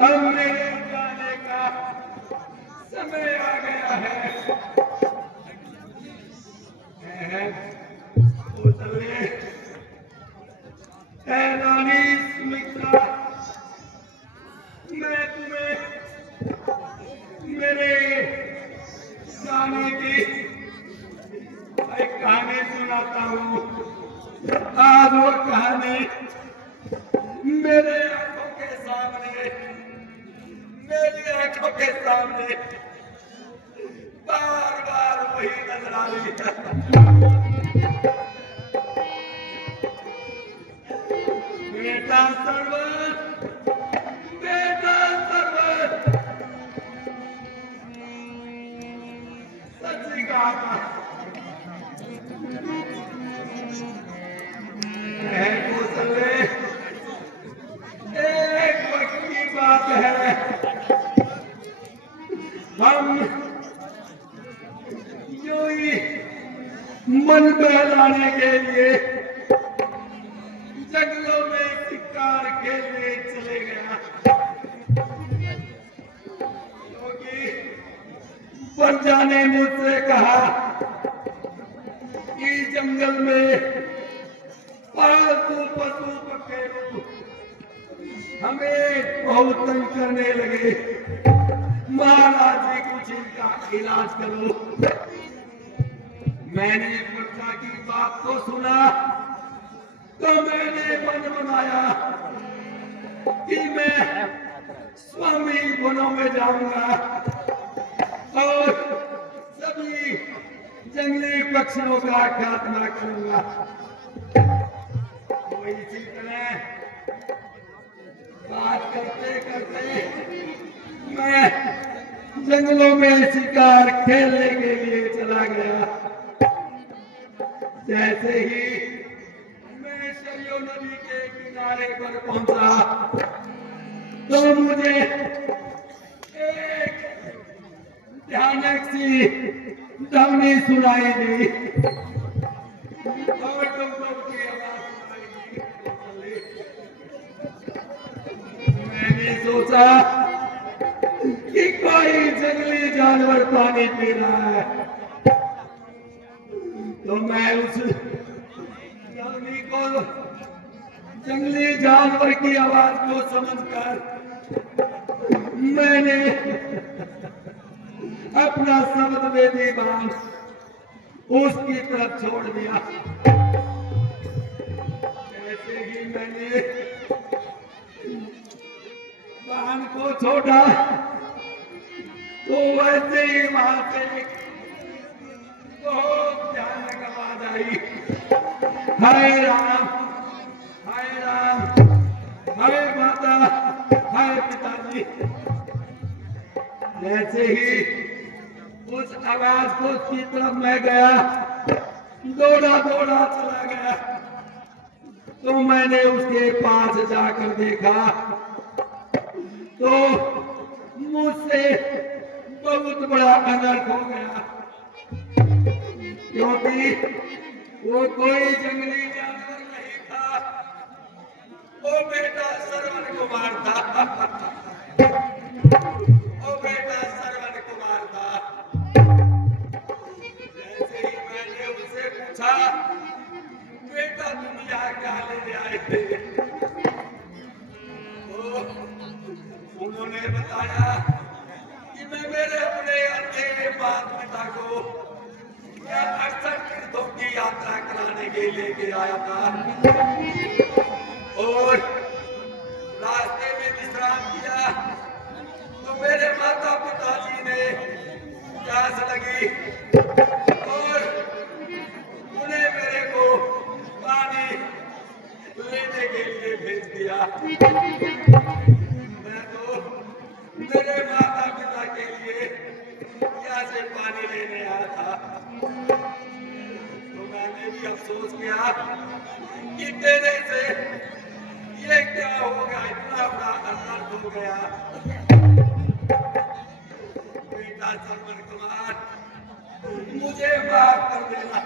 अब मेरे जाने का समय आ गया है। रानी सुमित्रा, मैं तुम्हें मेरे जाने की एक कहानी सुनाता हूँ। आज वो कहानी मेरे आंखों के सामने, मेरी आंखों के सामने बार बार वही नजर आ रही है। बेटा सर्वत, बेटा सर्वत, सच कहा कौशल्य, एक वक्त की बात है। हम यूं ही मन बहलाने के लिए जंगलों में शिकार खेलने चले गया, क्योंकि पंजा ने मुझसे कहा कि जंगल में पालतू पशु पखेरु हमें बहुत तंग करने लगे। महाराज जी कुछ इनका इलाज करो। मैंने पंजा की बात को सुना तो मैंने मन बनाया कि मैं स्वामी वनों में जाऊंगा और सभी जंगली पक्षियों का खात्मा करूंगा। तो इसी तरह बात करते करते मैं जंगलों में शिकार खेलने के लिए चला गया। जैसे ही मैं सरयू नदी के किनारे पर पहुंचा तो मुझे एक भयानक सी ध्वनि सुनाई दी और डुमडुम की आवाज सुनाई दी। मैंने सोचा कि कोई जंगली जानवर पानी पी रहा है, तो मैं उस जंगली जानवर की आवाज को समझकर मैंने अपना शब्द वेदी बाण उसकी तरफ छोड़ दिया। ऐसे ही मैंने बाण को छोड़ा तो वैसे ही वहां से बहुत भयानक आवाज आई, हाय राम, हाय राम, हाय माता, हाय पिताजी। जैसे ही उस आवाज को की तरफ मैं गया, दौड़ा दौड़ा चला गया, तो मैंने उसके पास जाकर देखा तो मुझसे बहुत बड़ा अनर्थ हो गया, क्योंकि वो कोई जंगली जानवर नहीं था, वो बेटा श्रवण कुमार था। वो बेटा श्रवण कुमार था। जैसे ही मैंने उससे पूछा, बेटा तुम यहाँ क्या लेने आए थे, तो उन्होंने बताया कि मैं मेरे अपने अंधे माता पिता को 68 तीर्थों की यात्रा कराने के लिए लेके आया था, और रास्ते में विश्राम किया तो मेरे माता पिताजी ने प्यास लगी और उन्हें मेरे को पानी लेने के लिए भेज दिया। मैं तो मेरे माता पिता के लिए यहाँ से पानी लेने आया था, तो मैंने भी अफसोस किया कि तेरे से ये क्या हो गया, इतना बड़ा अनर्थ हो गया। बेटा श्रवण कुमार, मुझे माफ कर देना,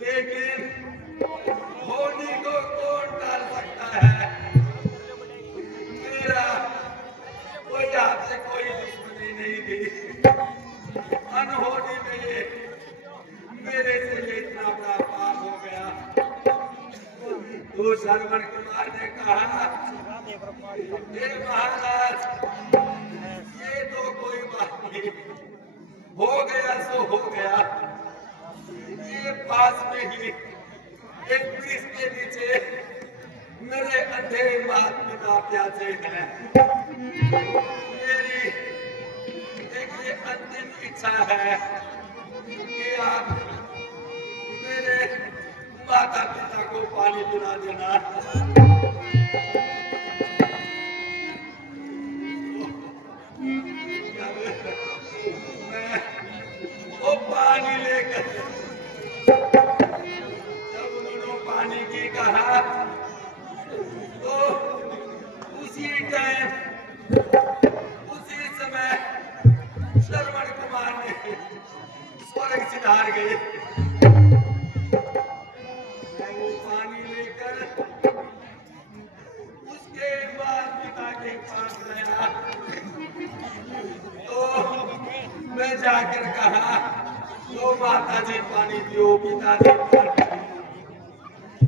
लेकिन होली को कौन टाल सकता है। मेरा कोई आपसे कोई दुश्मनी नहीं थी, अनहोनी में ये मेरे से ये इतना बड़ा पाप हो गया। तो श्रवण कुमार ने कहा, हे महाराज, ये तो कोई बात नहीं, हो गया सो हो गया। ये पास में ही एक वृक्ष के नीचे मेरे अंधे माता पिता प्यासे हैं। मेरी एक ये अंतिम इच्छा है कि आप मेरे माता पिता को पानी पिला देना। मैं वो पानी लेकर, जब उन्होंने पानी की कहा तो उसी टाइम उसी समय श्रवण कुमार ने स्वर्ग सिधार गए। मैं वो पानी लेकर उसके माता पिता के पास गया तो मैं जाकर कहा, तो माता जी पानी पियो, पिताजी पानी पियो।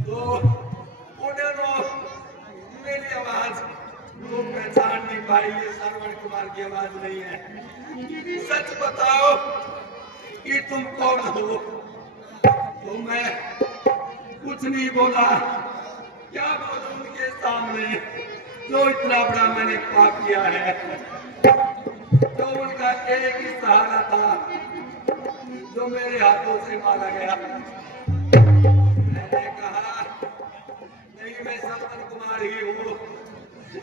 तो उन्होंने मेरी आवाज वो पहचान नहीं पाई, ये श्रवण कुमार की आवाज नहीं है। सच बताओ कि तुम कौन हो? तो मैं कुछ नहीं बोला, क्या बोलूं उनके सामने, जो इतना बड़ा मैंने पाप किया है। तो उनका एक ही सहारा था जो मेरे हाथों से मारा गया। मैंने कहा, नहीं, मैं श्रवण कुमार ही हूँ,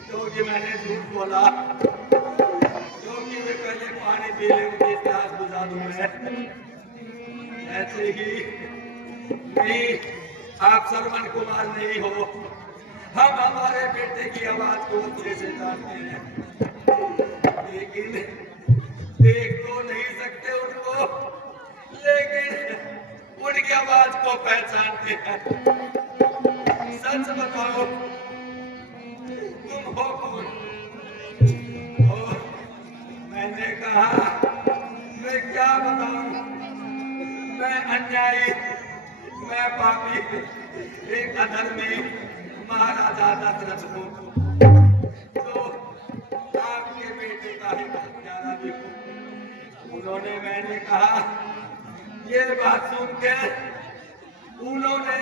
क्योंकि मैंने झूठ बोला, क्योंकि वे पहले पानी पी ले, उनकी प्यास बुझा दूं मैं। ऐसे ही नहीं, आप श्रवण कुमार नहीं हो, हम हमारे बेटे की आवाज को अच्छे से जानते हैं, लेकिन देख तो नहीं सकते उनको, लेकिन उनकी आवाज को पहचानते हैं। सच बताओ, तुम हो कौन? मैंने कहा मैं क्या बताऊं, मैं अन्यायी, मैं पापी, एक अधर्मी महाराजा दशरथ हूँ, तो आपके बेटे का ही प्यारा भी हूँ। उन्होंने, मैंने कहा, ये बात सुन के उन्होंने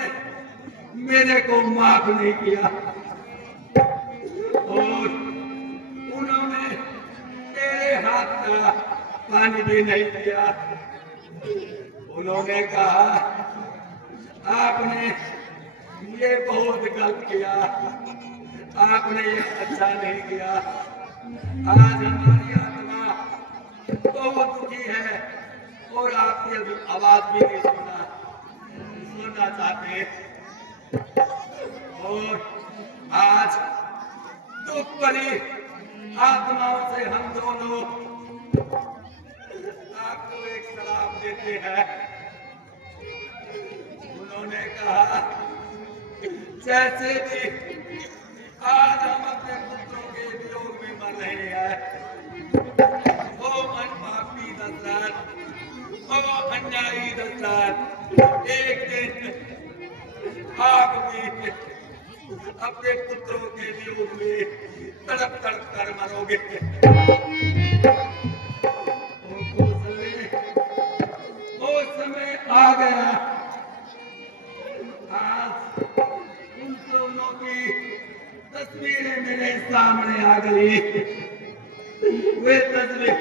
मेरे को माफ नहीं किया और उन्होंने मेरे हाथ का पानी भी नहीं दिया। उन्होंने कहा आपने ये बहुत गलत किया, आपने ये अच्छा नहीं किया। आज हमारी आत्मा बहुत दुखी है और आपकी आवाज भी नहीं सुनना चाहते। और आज दुख भरी आत्माओं से हम दोनों आपको एक सलाम देते हैं। उन्होंने कहा जैसे कि आज हम अपने पुत्रों के वियोग में मर रहे हैं, वो मन पापी दशरथ, वो अन्यायी दशरथ, एक दिन आप भी अपने पुत्रों के वियोग में तड़प तड़प कर मरोगे। वो समय आ गया। आज उन दोनों की तस्वीरें मेरे सामने आ गई। वे तस्वीर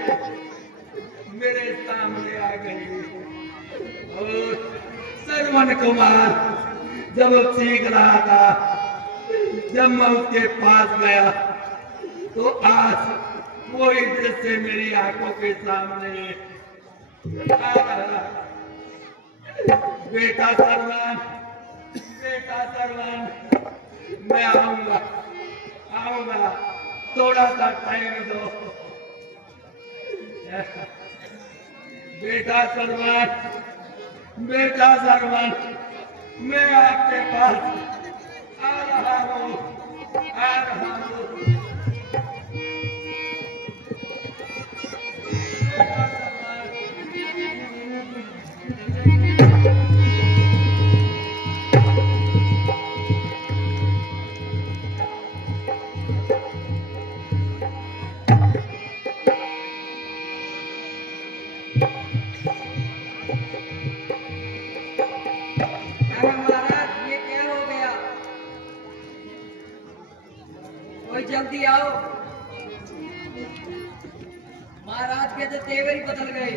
मेरे सामने आ गई और श्रवण कुमार जब सीख रहा था, जब मैं उसके पास गया तो आज वही दृश्य मेरी आंखों के सामने आ रहा। बेटा श्रवण, बेटा श्रवण, मैं आऊंगा, आऊंगा, थोड़ा सा टाइम दो। बेटा श्रवण, बेटा श्रवण, मैं आपके पास आ रहा हूँ, आ रहा हूँ। जल्दी आओ, महाराज के तो तेवर ही बदल गए।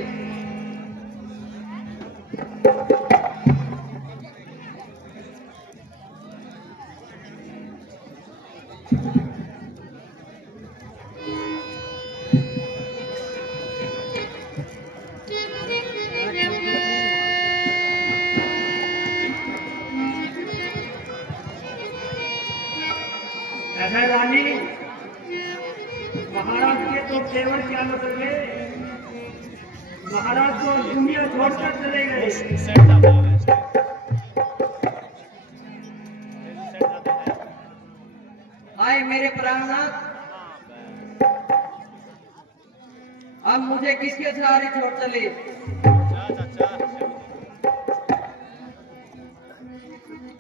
रानी, महाराज के तो तेवर क्या बदल गए, महाराज तो दुनिया छोड़कर चले गए। आए मेरे प्राणनाथ, अब मुझे किसके सहारे छोड़ चले?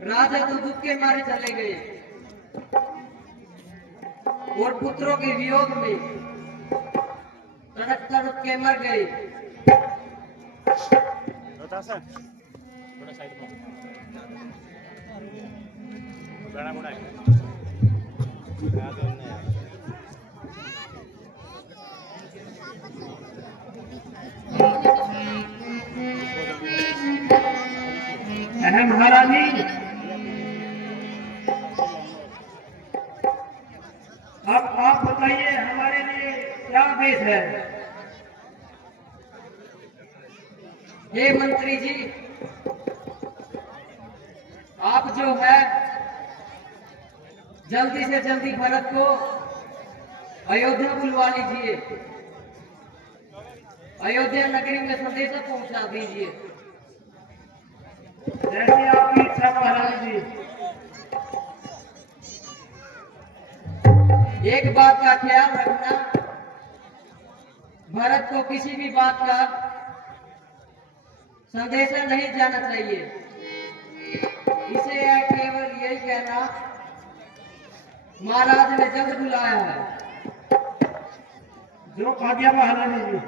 राजा तो दुख के मारे चले गए और पुत्रों के वियोग में तड़प तड़प के मर गए। थोड़ा साइड में बड़ा बड़ा है महारानी, अब आप बताइए हमारे लिए क्या आदेश है? हे मंत्री जी, आप जो है जल्दी से जल्दी भरत को अयोध्या बुलवा लीजिए, अयोध्या नगरी में संदेशा पहुंचा दीजिए। जैसे आपकी इच्छा महारानी जी। एक बात का ख्याल रखना, भरत को किसी भी बात का संदेशा नहीं जाना चाहिए। इसे है केवल यही कहना, महाराज ने जल्द बुलाया है। जो कहा दिया महारानी जी।